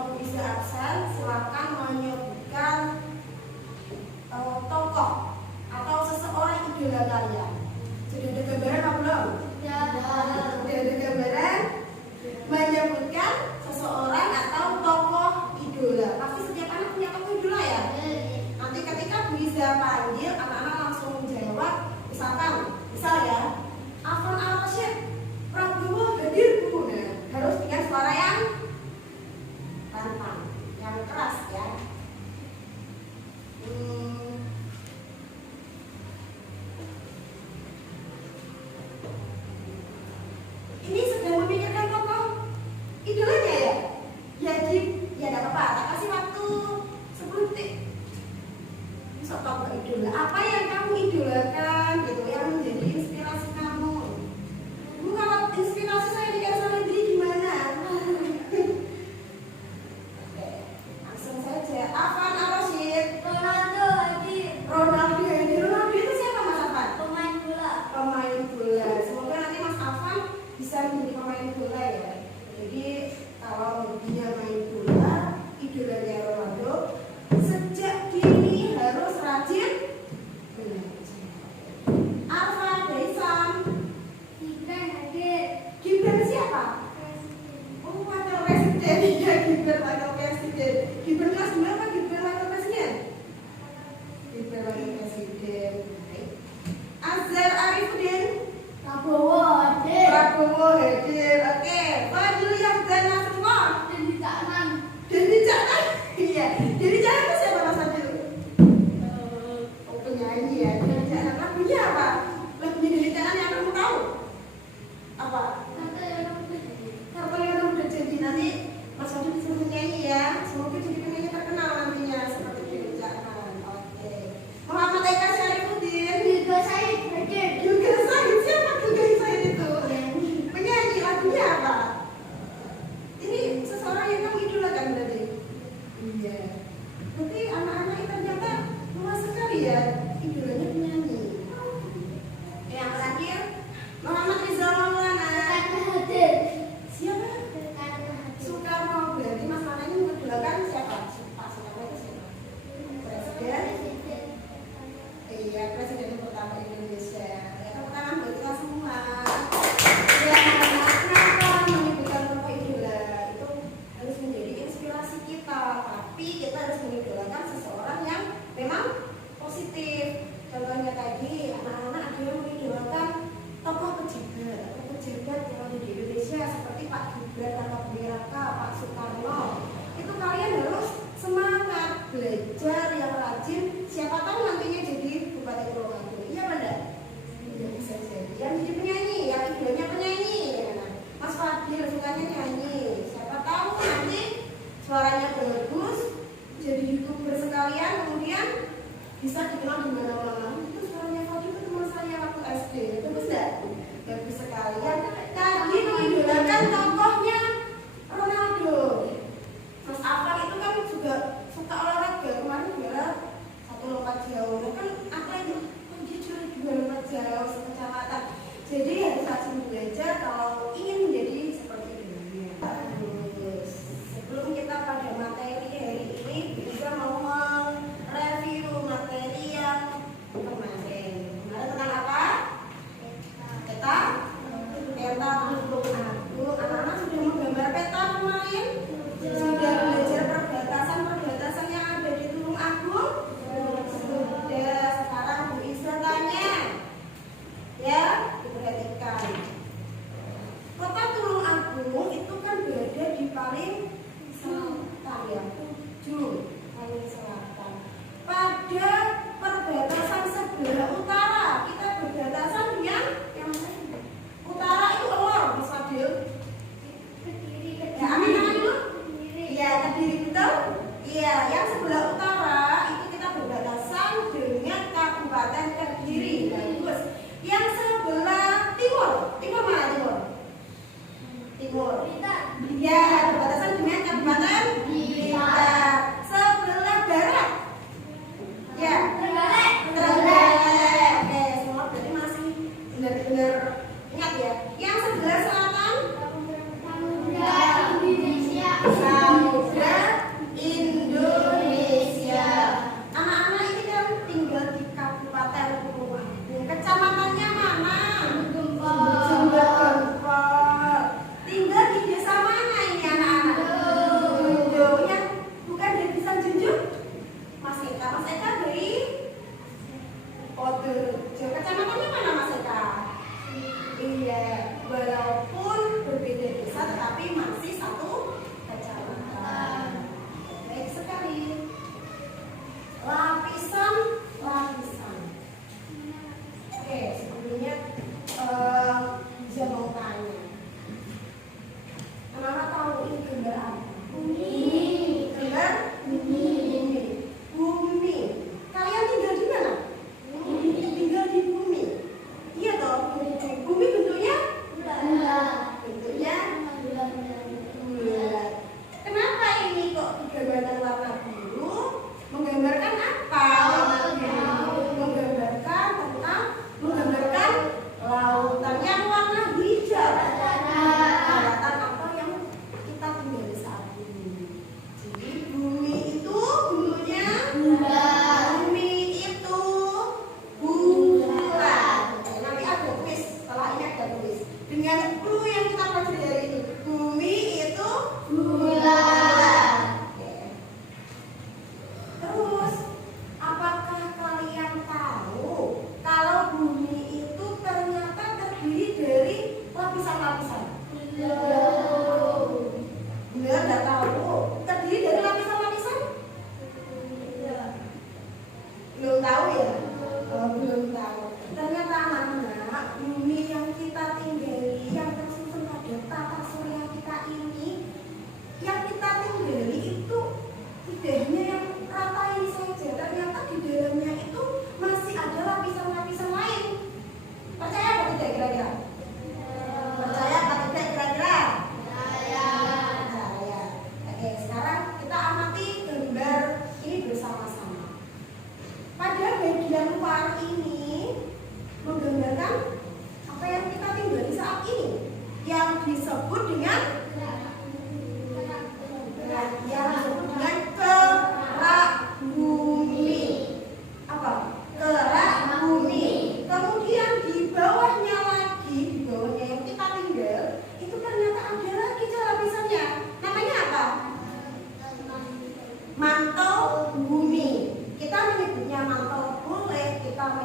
kalau bisa absen, silakan menyebutkan tokoh atau seseorang idola kalian. Sudah ada gambaran apa belum? Sudah ada gambaran? Menyebutkan seseorang atau tokoh idola. Pasti setiap anak punya tokoh idola ya? Nanti ketika bisa panggil, anak-anak langsung menjawab. Misal ya, Afan Al-Rasyid, Prabowo hadir Bu. Nah, harus dengan suara yang lantang, yang keras ya. Ini sedang memikirkan tokoh idolanya ya? Ya tidak apa-apa, tak kasih waktu 10 detik. Sok tokoh idola, apa yang kamu idolakan gitu, yang menjadi inspirasi kamu. Bu, kalau inspirasi saya dikasih oleh diri gimana? Oke, langsung saja. Afan Al-Rasyid, Ronaldo hadir. Ronaldo hadir. Ronaldo itu siapa Mas Afan? Pemain bola. Pemain bola. Semoga nanti Mas Afan bisa menjadi pemain bola ya. Jadi kalau dia main bola, idolanya Ronaldo, sejak dini harus rajin belajar. Arfa Daisan, Gibran hadir. Gibran siapa? Oh, wakil presiden. Ya, Gibran wakil presiden. Gibran kelas 2 apa Gibran wakil presiden? Gibran wakil presiden. Baik. Azhar Arifudin, Prabowo hadir. Prabowo hadir. Oke, Fadil Yahdan Nasrullah, Dendi Caknan. Dendi Caknan. Iya, Dendi Caknan itu siapa Mas Fadil? Oh, penyanyi ya. Dendi Caknan lagunya apa? Lagunya Dendi Caknan yang kamu tahu? Apa? Kata yang udah hadir. Karena yang udah janji nanti Mas Fadil bisa menyanyi ya. Semoga jadi penyanyi terkenal nantinya seperti Dendi Caknan. Oke. Muhammad Eka Syarifuddin. Gilga Said hadir. Gilga Said, siapa Gilga Said itu? Penyanyi, lagunya apa? Ini seseorang yang kamu idolakan berarti? Iya. Berarti anak-anak ini ternyata luas sekali ya idolanya penyanyi. Yang terakhir, Muhammad Rizal Maulana. Karena hadir. Siapa? Karena hadir. Soekarno. Berarti Mas Maulana ini mengidolakan siapa? Pak Soekarno itu siapa? Presiden. Iya, presiden pertama Indonesia. Ya, tepuk tangan buat kita semua. Ya, kenapa menyebutkan tokoh idola itu harus menjadi inspirasi kita. Tapi kita harus mengidolakan seseorang yang memang positif. Contohnya tadi, anak-anak ada yang mengidolakan tokoh pejabat yang ada di Indonesia seperti Pak Gibran, Pak Bumi Raka, Pak Soekarno. Itu kalian harus semangat belajar yang rajin. Siapa tahu nantinya jadi Bupati Purwokerto. Iya benar? Iya, bisa jadi. Yang jadi penyanyi, yang idolanya penyanyi. Mas Fadil sukanya nyanyi. Siapa tahu nanti suaranya bagus, jadi YouTuber sekalian, kemudian bisa dikenal di mana-mana. Itu suaranya Fadil itu teman saya waktu SD. Bagus enggak? Bagus sekali. Yang tadi mengidolakan tokohnya Ronaldo. Mas Afan itu kan juga suka olahraga. Kemarin juara 1 lompat jauh. Kan apa itu? Oh, dia juara 2 lompat jauh sekecamatan. Jadi harus rajin belajar kalau ingin menjadi seperti ini. Terus sebelum kita pada materi hari ini, bisa mau mereview materi yang kemarin. Kemarin tentang apa? Peta gunung agung. Anak-anak sudah menggambar peta kemarin. Sudah belajar perbatasan yang ada di Tulung Agung. Sudah. Sekarang Bu Isa tanya, ya, diperhatikan. Kota Tulung Agung itu kan berada di paling selatan ya, paling selatan. Pada perbatasan sebelah utara kita berbatasan dengan yang mana? Utara itu Elor, Mas Fadil. Kediri. Ya, amin dulu. Kediri. Iya, Kediri betul? Iya, yang sebelah utara itu kita berbatasan dengan Kabupaten Kediri. Bagus. Yang sebelah timur mana timur? Timur. Blitar. Iya, berbatasan dengan Kabupaten Blitar. Sebelah barat. Ya. Trenggalek. Trenggalek. Oke, semua berarti masih benar-benar ingat ya. Yang sebelah selatan Samudra Indonesia. Samudra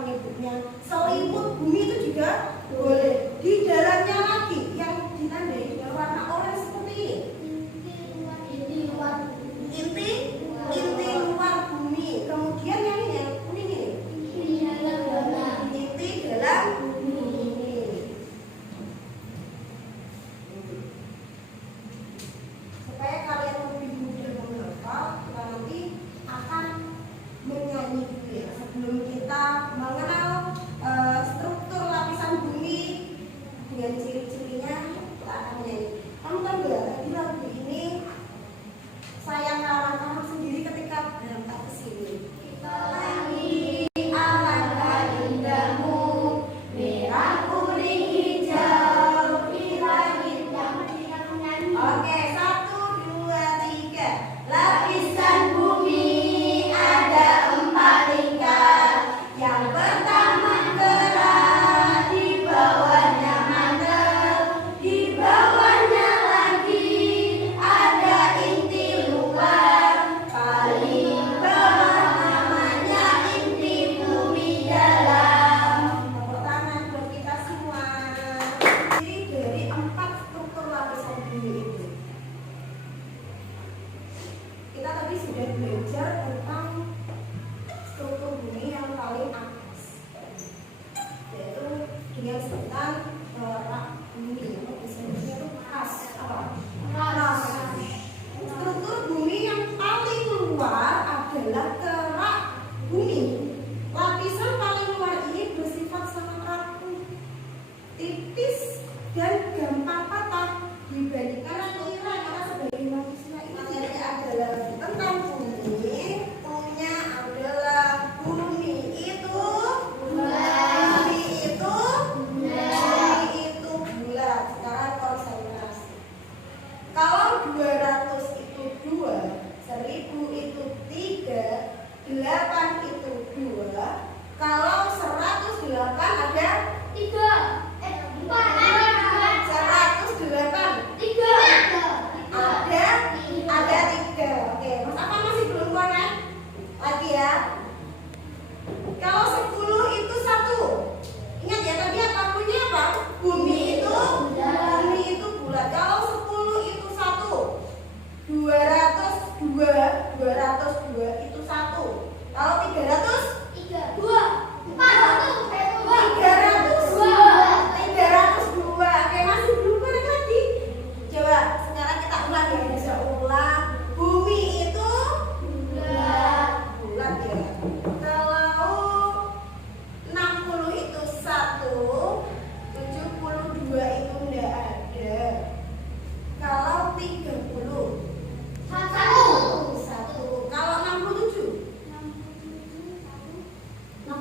menyebutnya selimut bumi itu juga boleh. Di dalamnya lagi yang ditandai dengan warna oranye seperti ini. Inti luar bumi. Kemudian yang ini yang kuning ini. Inti dalam bumi. Supaya kalian lebih mudah menghafal, kita nanti akan menyanyi dulu ya. Sebelum kita mengenal struktur lapisan bumi dengan ciri-cirinya, kita akan menyanyi. Kamu tahu nggak tadi lagu ini saya kawan-kawan sendiri ketika berangkat ke sini. Pelangi alangkah indahmu, merah kuning hijau di langit yang. Oke, 1, 2, 3. Lapisan bumi ada 4 tingkat. Yang pertama keras, di bawahnya mantel, di bawahnya lagi ada inti luar. Paling bawah namanya inti bumi dalam. Tepuk tangan buat kita semua. Jadi dari 4 struktur lapisan bumi itu, kita tadi sudah belajar tentang struktur bumi yang paling atas, yaitu dengan sebutan kerak bumi. Disebutnya itu khas apa? Khas. Struktur bumi yang paling luar adalah kerak bumi. Lapisan paling luar ini bersifat sangat rapuh, tipis dan gampang patah dibandingkan kira kita sebagai manusia. Ini adalah tentang bumi. Punya adalah bumi itu bulat. Bumi itu bulat. Sekarang konsentrasi. Kalau 200 itu 2, 1000 itu 3, 8 itu 2. Kalau 108 ada 108 ada 3. Oke, Mas apa masih belum konek? Lagi ya. Kalau 10 itu 1. Ingat ya tadi apa punya apa? Bumi itu bulat. Kalau 10 itu 1. 202 itu 1. Kalau 300 302. Oke, masih belum konek lagi. Coba sekarang kita ulang ya, bisa ulang. Bumi itu bulat ya. Kalau 60 itu 1, 72 itu enggak ada. Kalau 30 1. Kalau 67 60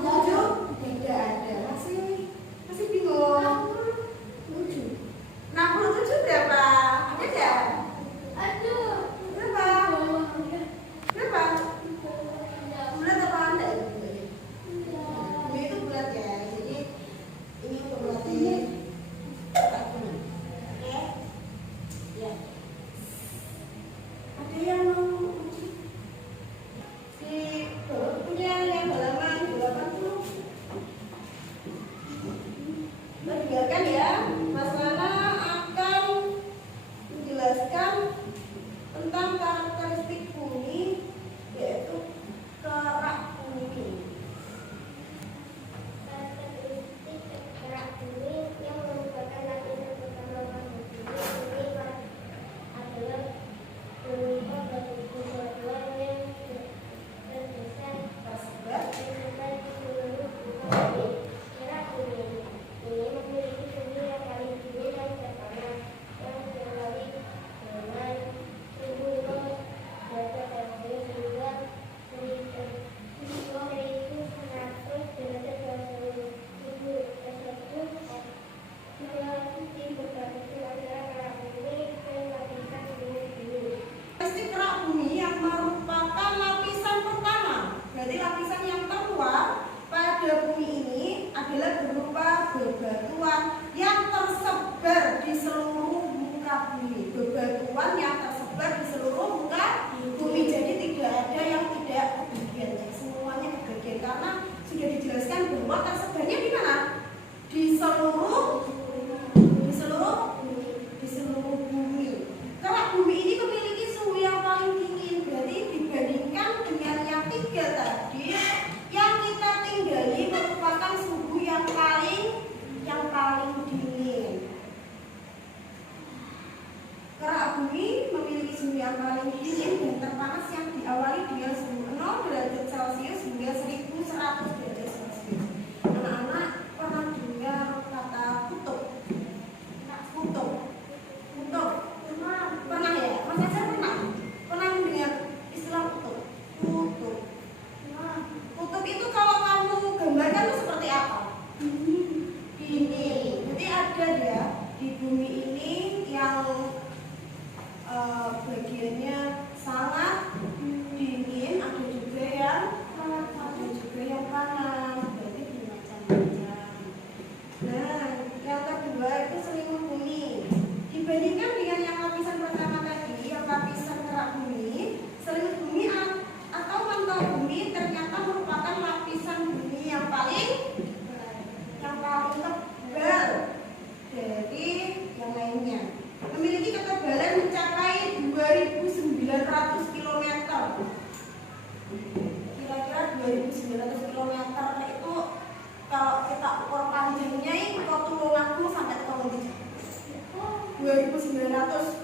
200.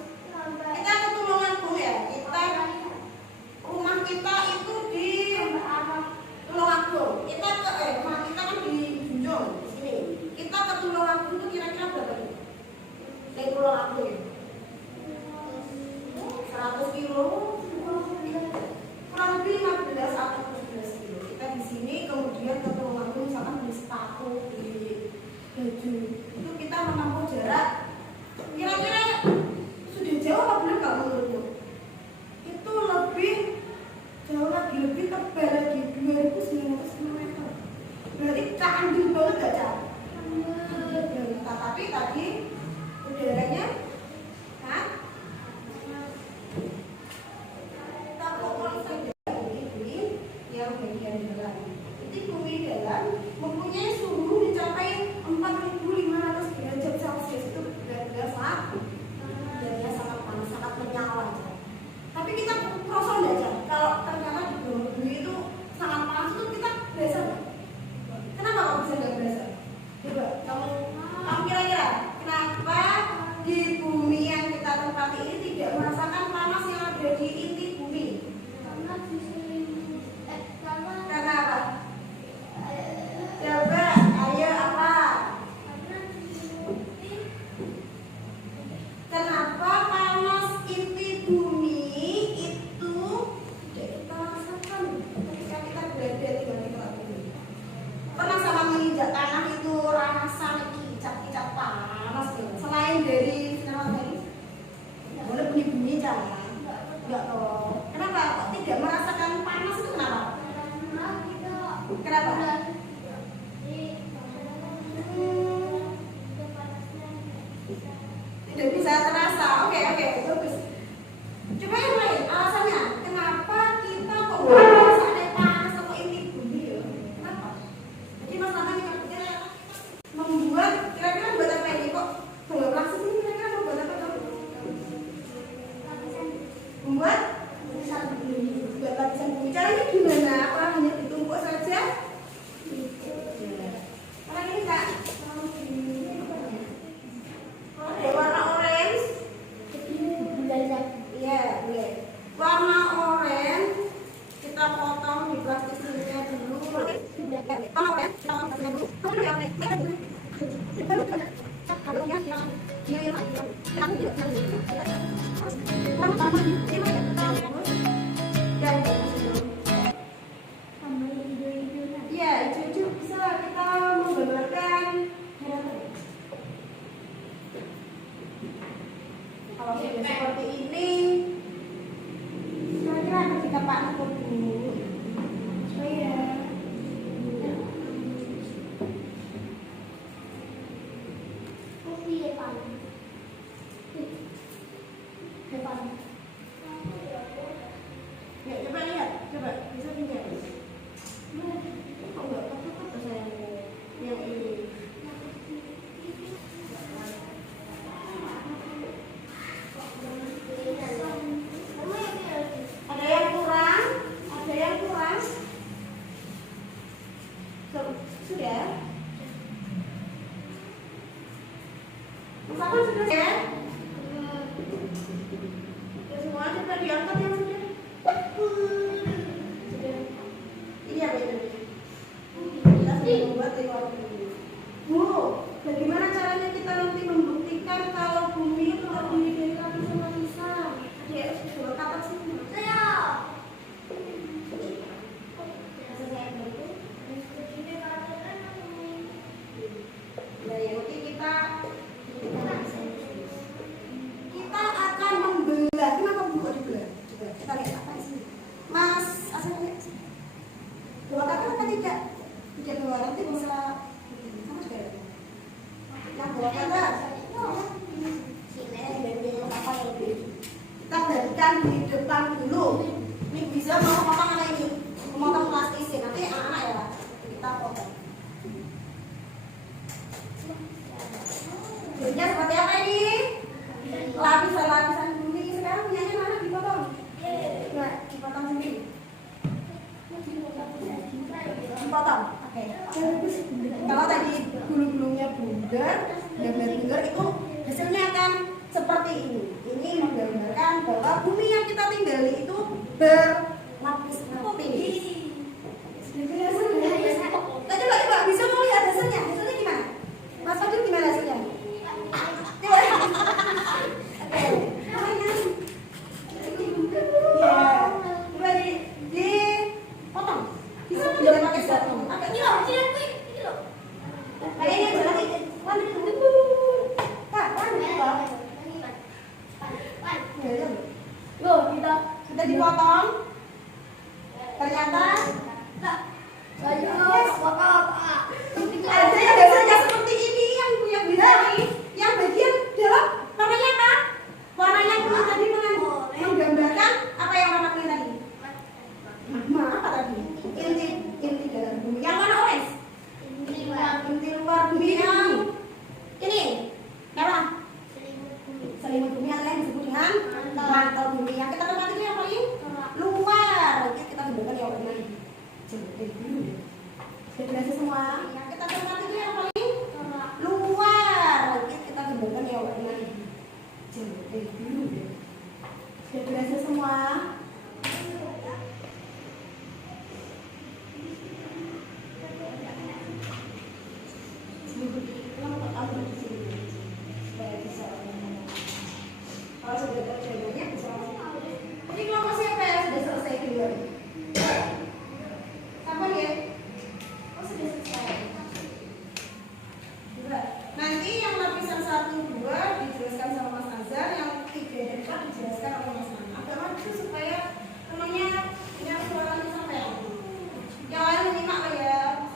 Kita ke Tulungagung ya. Rumah kita itu di Tulungagung. Rumah kita kan di Junjung di sini. Kita ke Tulungagung itu kira-kira berapa nih? Dari Tulungagung 100 kilo, kurang lebih 15 atau 17 kilo. Kita di sini kemudian ke Tulungagung misalkan beli sepatu, beli baju, itu kita menempuh jarak kira-kira sudah jauh apa belum nggak menurutmu? Itu lebih jauh lagi, lebih tebal lagi, 2.900 km. Berarti canggih banget gak Cak? Tapi tadi udaranya kan? Kita pokoknya saja bumi yang bagian dalam. Jadi bumi dalam mempunyai suhu mencapai 4.500 derajat Celcius. Itu benar-benar sangat panas, sangat menyala. Tapi kita prosol aja. Kalau ternyata di bumi itu sangat panas itu kita berasa nggak? Kenapa kok bisa nggak berasa? Coba kamu kira-kira kenapa di bumi yang kita tempati ini tidak merasakan panas yang ada di inti bumi? Karena apa? Coba, ayo apa? Kenapa panas inti bumi itu tidak kita rasakan ketika kita berada di bawah bumi? Pernah sama menginjak tanah itu rasakan kicap-kicap panas gitu. Selain dari sinar matahari, nggak boleh bunyi-bunyi jangan. Enggak toh. Kenapa kok tidak merasakan panas itu kenapa? Kenapa? Tidak bisa terasa. Oke, bagus. Coba yang lain, alasannya kenapa kita kok nggak merasa ada panas atau inti bumi ya? Kenapa? Jadi Mas Nana kira-kira membuat kira-kira buat apa ini kok? Kalau praksis ini kira-kira membuat apa kamu? Membuat lapisan bumi. Caranya gimana? Apa hanya ditumpuk saja? Kalau ini Kak, ada warna orange. Iya, boleh. Warna orange kita potong di plastiknya dulu. Warna orange kita potong dulu. Iya, hijau bisa kita menggambarkan kalau sudah seperti ini kira-kira ada kita panas dulu. Iya. Ya, coba lihat, coba bisa pinjam. Kok nggak apa-apa saya yang ini. Ada yang kurang? Sudah? Misalkan sudah ya? Ya semua coba diangkat yang sudah. Ini apa itu? Kita sudah membuat teknologi. Bu, bagaimana caranya kita nanti membuktikan kalau bumi itu terdiri dari lapisan-lapisan? Ada dua kata sih. Nah, yang nanti kita akan membelah. Kenapa bu kok dibelah? Coba kita lihat apa di sini. Mas, asal lihat sini. Dua kata apa tidak? Tidak dua, nanti bisa sama juga ya. Nah, dua kata. Kita berikan di depan dulu. Ini bisa mau potong apa ini? Memotong plastisnya. Nanti anak-anak ya, kita potong. Bentuknya seperti apa ini? Lapisan-lapisan bumi. Sekarang punyanya mana dipotong? Nah, dipotong sendiri. Dipotong. Oke. Kalau tadi gulung-gulungnya bundar, benar-benar bundar itu hasilnya akan seperti ini. Ini menggambarkan bahwa bumi yang kita tinggali itu berlapis-lapis. Coba bisa mau lihat hasilnya? Hasilnya gimana? Mas Fadil gimana hasilnya? Dipotong. Bisa tidak pakai sepatu? Agak kayaknya jelas ini. Loh, kita dipotong. Ternyata ada yang biasanya seperti ini yang punya bidang yang bagian dalam warnanya apa? Warnanya kuning tadi menggambarkan apa yang warna kuning tadi? Magma apa tadi? Inti dalam bumi. Yang mana orange? Inti luar bumi yang ini merah. Selimut bumi yang lain disebut dengan mantel bumi. Yang kita tempat itu yang paling luar. Kita gambarkan yang warna biru. Sudah semua. Yang kita tempat itu yang paling luar. Kita gambarkan yang warna biru. Sudah berhasil semua. Kalau sudah terjadinya bisa langsung. Ini kelompok siapa yang sudah selesai duluan? Kapan ya? Oh sudah selesai. Nanti yang lapisan 1, 2 dijelaskan sama Mas Azhar, yang 3 dan 4 dijelaskan oleh Mas Nana. Agak maju supaya temannya yang suaranya sampai. Yang lain menyimak lah ya.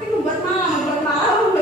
Membuat malam, membuat malam.